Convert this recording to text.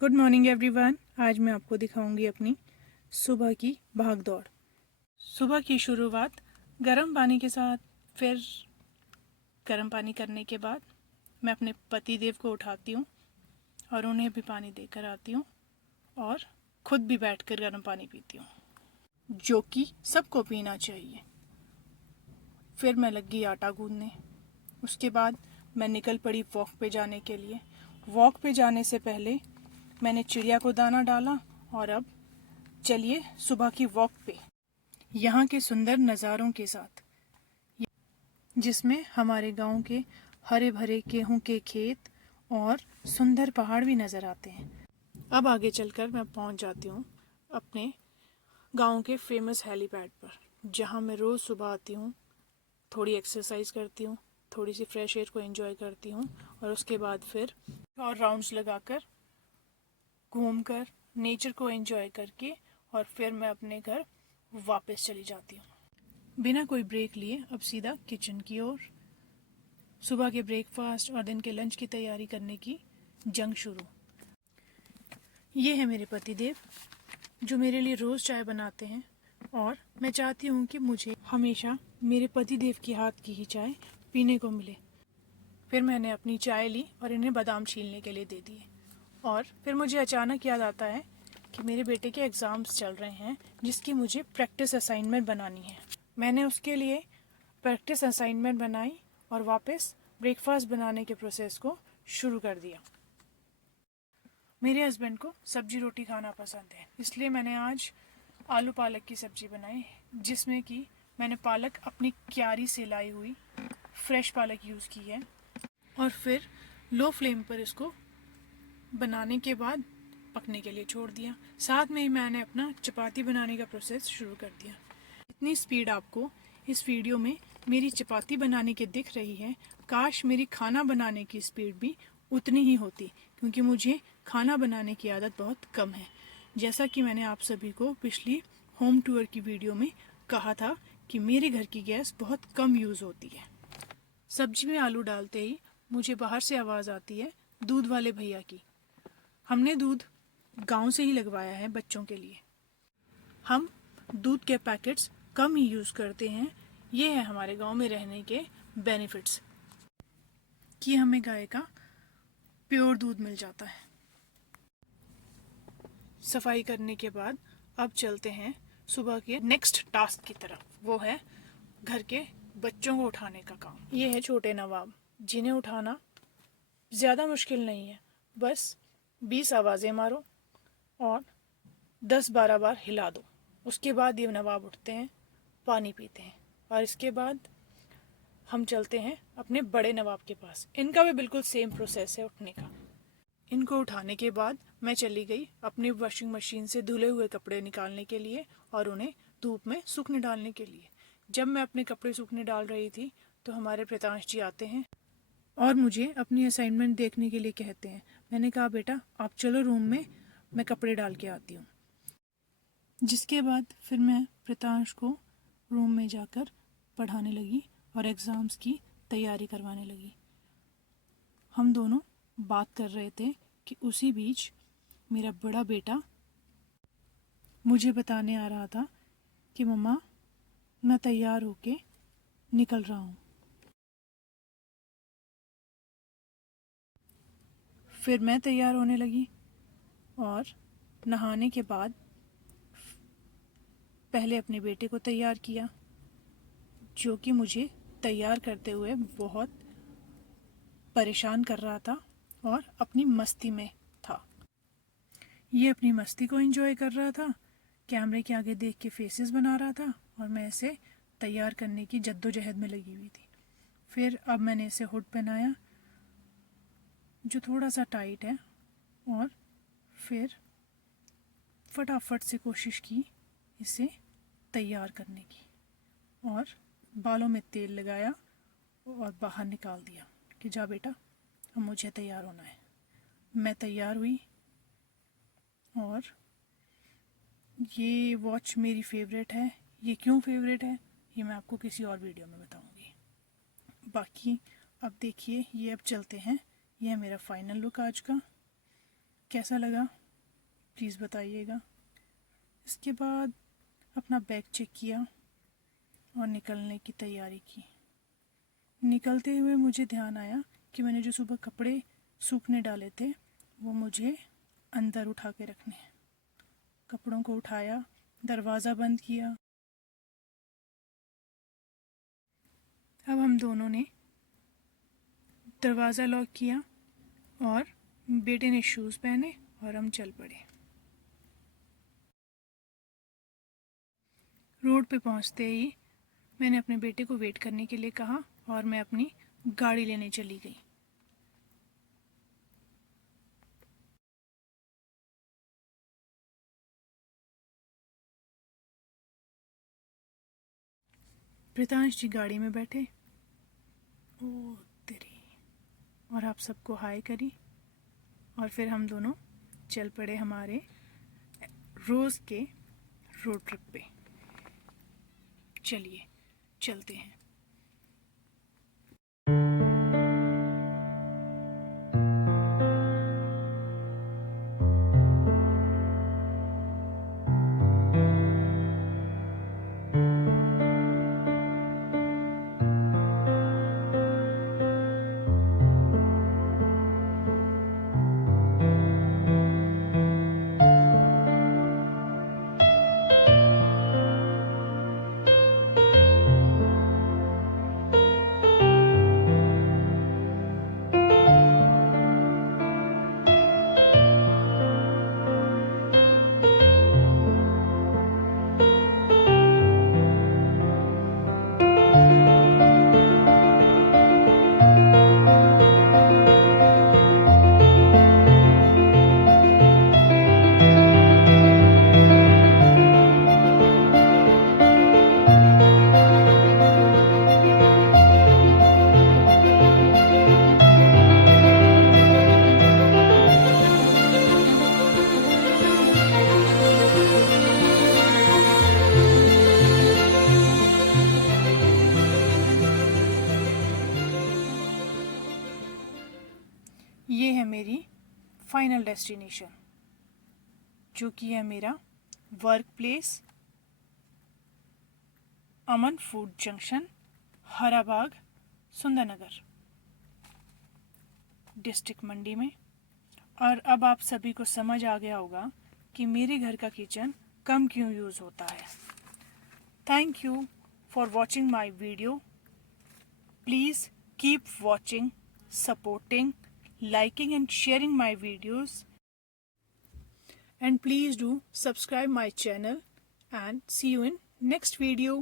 Good morning everyone. आज मैं आपको दिखाऊंगी अपनी सुबह की भाग दौड़। सुबह की शुरुआत गर्म पानी के साथ, फिर गर्म पानी करने के बाद मैं अपने पति देव को उठाती हूँ और उन्हें भी पानी देकर आती हूँ और खुद भी बैठकर गर्म पानी पीती हूँ, जो कि सबको पीना चाहिए। फिर मैं लग गई आटा गूंदने। उसके बाद मैं निकल पड़ी वॉक पे जाने के लिए। वॉक पे जाने से पहले मैंने चिड़िया को दाना डाला और अब चलिए सुबह की वॉक पे, यहाँ के सुंदर नज़ारों के साथ, जिसमें हमारे गांव के हरे भरे गेहूं के खेत और सुंदर पहाड़ भी नज़र आते हैं। अब आगे चलकर मैं पहुंच जाती हूँ अपने गांव के फेमस हेलीपैड पर, जहां मैं रोज़ सुबह आती हूँ, थोड़ी एक्सरसाइज करती हूँ, थोड़ी सी फ्रेश एयर को एंजॉय करती हूँ और उसके बाद फिर और राउंड्स लगाकर घूमकर नेचर को एंजॉय करके और फिर मैं अपने घर वापस चली जाती हूँ बिना कोई ब्रेक लिए। अब सीधा किचन की ओर, सुबह के ब्रेकफास्ट और दिन के लंच की तैयारी करने की जंग शुरू। ये है मेरे पति देव, जो मेरे लिए रोज़ चाय बनाते हैं और मैं चाहती हूँ कि मुझे हमेशा मेरे पति देव के हाथ की ही चाय पीने को मिले। फिर मैंने अपनी चाय ली और इन्हें बादाम छीलने के लिए दे दिए। और फिर मुझे अचानक याद आता है कि मेरे बेटे के एग्ज़ाम्स चल रहे हैं, जिसकी मुझे प्रैक्टिस असाइनमेंट बनानी है। मैंने उसके लिए प्रैक्टिस असाइनमेंट बनाई और वापस ब्रेकफास्ट बनाने के प्रोसेस को शुरू कर दिया। मेरे हस्बैंड को सब्जी रोटी खाना पसंद है, इसलिए मैंने आज आलू पालक की सब्ज़ी बनाई, जिसमें कि मैंने पालक अपनी क्यारी से लाई हुई फ्रेश पालक यूज़ की है और फिर लो फ्लेम पर इसको बनाने के बाद पकने के लिए छोड़ दिया। साथ में ही मैंने अपना चपाती बनाने का प्रोसेस शुरू कर दिया। इतनी स्पीड आपको इस वीडियो में मेरी चपाती बनाने की दिख रही है, काश मेरी खाना बनाने की स्पीड भी उतनी ही होती, क्योंकि मुझे खाना बनाने की आदत बहुत कम है। जैसा कि मैंने आप सभी को पिछली होम टूर की वीडियो में कहा था कि मेरे घर की गैस बहुत कम यूज़ होती है। सब्जी में आलू डालते ही मुझे बाहर से आवाज़ आती है दूध वाले भैया की। हमने दूध गांव से ही लगवाया है बच्चों के लिए। हम दूध के पैकेट्स कम ही यूज़ करते हैं। ये है हमारे गांव में रहने के बेनिफिट्स, कि हमें गाय का प्योर दूध मिल जाता है। सफाई करने के बाद अब चलते हैं सुबह के नेक्स्ट टास्क की तरफ, वो है घर के बच्चों को उठाने का काम। ये है छोटे नवाब, जिन्हें उठाना ज़्यादा मुश्किल नहीं है। बस 20 आवाज़ें मारो और 10-12 बार हिला दो। उसके बाद ये नवाब उठते हैं, पानी पीते हैं और इसके बाद हम चलते हैं अपने बड़े नवाब के पास। इनका भी बिल्कुल सेम प्रोसेस है उठने का। इनको उठाने के बाद मैं चली गई अपनी वॉशिंग मशीन से धुले हुए कपड़े निकालने के लिए और उन्हें धूप में सूखने डालने के लिए। जब मैं अपने कपड़े सूखने डाल रही थी तो हमारे प्रितांश जी आते हैं और मुझे अपनी असाइनमेंट देखने के लिए कहते हैं। मैंने कहा बेटा आप चलो रूम में, मैं कपड़े डाल के आती हूँ। जिसके बाद फिर मैं प्रितांश को रूम में जाकर पढ़ाने लगी और एग्ज़ाम्स की तैयारी करवाने लगी। हम दोनों बात कर रहे थे कि उसी बीच मेरा बड़ा बेटा मुझे बताने आ रहा था कि मम्मा मैं तैयार होके निकल रहा हूँ। फिर मैं तैयार होने लगी और नहाने के बाद पहले अपने बेटे को तैयार किया, जो कि मुझे तैयार करते हुए बहुत परेशान कर रहा था और अपनी मस्ती में था। ये अपनी मस्ती को एंजॉय कर रहा था, कैमरे के आगे देख के फेसेस बना रहा था और मैं इसे तैयार करने की जद्दोजहद में लगी हुई थी। फिर अब मैंने इसे हुड पहनाया, जो थोड़ा सा टाइट है, और फिर फटाफट से कोशिश की इसे तैयार करने की और बालों में तेल लगाया और बाहर निकाल दिया कि जा बेटा अब मुझे तैयार होना है। मैं तैयार हुई और ये वॉच मेरी फेवरेट है। ये क्यों फेवरेट है ये मैं आपको किसी और वीडियो में बताऊंगी। बाकी अब देखिए, ये अब चलते हैं। ये है मेरा फाइनल लुक आज का। कैसा लगा प्लीज़ बताइएगा। इसके बाद अपना बैग चेक किया और निकलने की तैयारी की। निकलते हुए मुझे ध्यान आया कि मैंने जो सुबह कपड़े सूखने डाले थे वो मुझे अंदर उठा के रखने हैं। कपड़ों को उठाया, दरवाज़ा बंद किया। अब हम दोनों ने दरवाज़ा लॉक किया और बेटे ने शूज़ पहने और हम चल पड़े। रोड पे पहुंचते ही मैंने अपने बेटे को वेट करने के लिए कहा और मैं अपनी गाड़ी लेने चली गई। प्रितांश जी गाड़ी में बैठे, ओ तेरी, और आप सबको हाय करी और फिर हम दोनों चल पड़े हमारे रोज़ के रोड ट्रिप पे। चलिए चलते हैं। ये है मेरी फाइनल डेस्टिनेशन, जो कि है मेरा वर्क प्लेस, अमन फूड जंक्शन, हराबाग, सुंदरनगर, डिस्ट्रिक्ट मंडी में। और अब आप सभी को समझ आ गया होगा कि मेरे घर का किचन कम क्यों यूज़ होता है। Thank you for watching my video. Please keep watching, supporting, liking and sharing my videos, and please do subscribe my channel, and see you in next video.